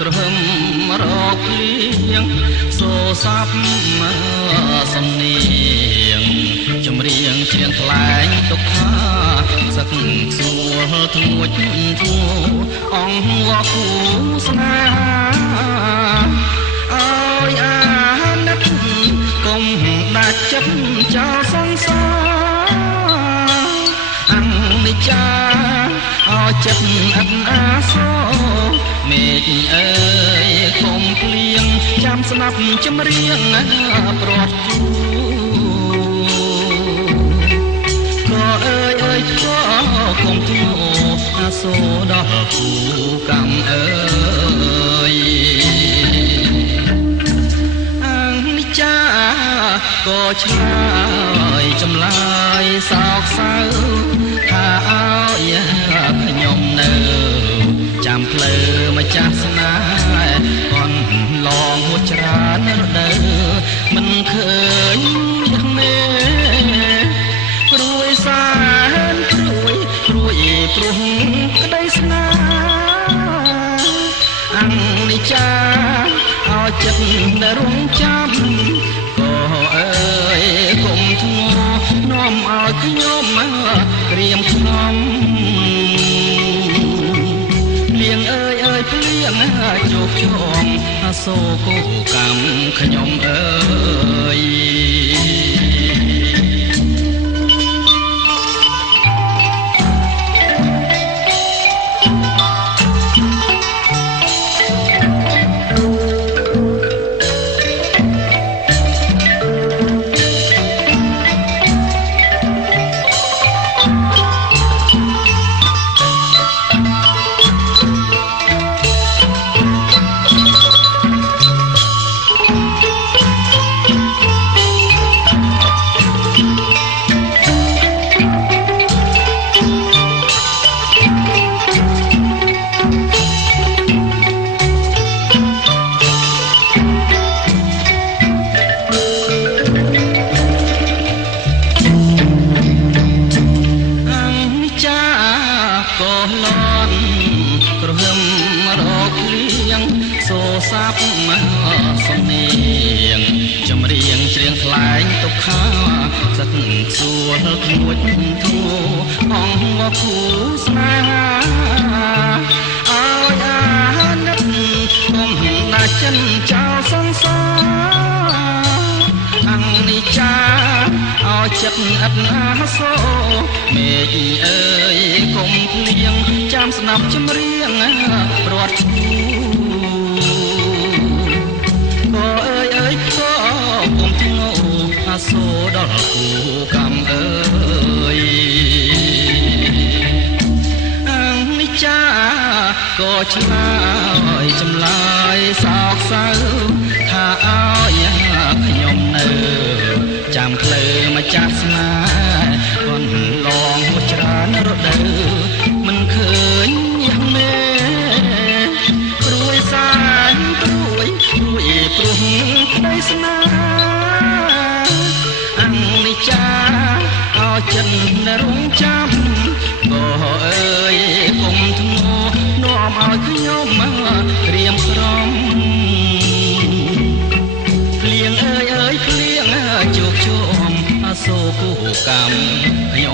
ក្រហមរកភ្លៀងសូសាប់សំនៀងចម្រៀងច្រៀងថ្លែងទុកថាសឹកសួរធ្ងួចធ្ងោអង្គវគូស្នេហាឲ្យអាណិតកុំដាច់ចិត្តចោលសង្សារអនិច្ចាឲ្យចិត្តអត់អាសោមេឃអើយកុំភ្លៀងចាំស្ដាប់ចម្រៀងប្រត់គូក៏អើយក៏កុំធ្ងោអាសូរដល់គូកម្មអើយអនិច្ចាក៏ឆ្លើយចម្លើយសោកសៅថាឲ្យខ្ញុំនៅចាំផ្លូវម្ចាស់ស្នេហ៍កន់ឡងហួចច្រើនរដូវមិនឃើញមេព្រួយសានព្រួយព្រោះក្តីស្នេហ៍អនិច្ចាឲ្យចិត្តនៅរងចាំក៏អើយកុំធ្ងន់នាំឲ្យខ្ញុំក្រៀមខ្ញុំភ្លៀងអើយភ្លៀងជោគជុំសូគូកម្មខ្ញុំអើយក្រហមរកភ្លៀងសូសាប់សំនៀងចម្រៀងច្រៀងថ្លែងទុកខាសឹកសួរក្មួយធ្ងោអង្គវគូស្នេហាឲ្យអាណិតកុំដាច់ចិនចោលសង្សារអនិច្ចាឲ្យចិត្តអត់អាសូរមេឃអើយកុំភ្លៀងចាំស្ដាប់ចម្រៀងប្រត់គូក៏អើយក៏កុំធ្ងោអាសូរដល់គូកម្មអើយអនិច្ចាក៏ឆ្លើយចម្លើយសោកសៅថាឲ្យខ្ញុំនៅចាំផ្លូវម្ចាស់ស្នេហ៍កូនឡងហួចច្រើនរដូវមិនឃើញមេព្រួយសានព្រួយព្រោះក្តីស្នេហ៍អនិច្ចាឲ្យចិត្តនៅរងចាំក៏អើយកុំធ្ងោនាំឲ្យខ្ញុំក្រៀមក្រំភ្លៀងអើយភ្លៀងជោគជុំសូគូកម្មខ្ញុំ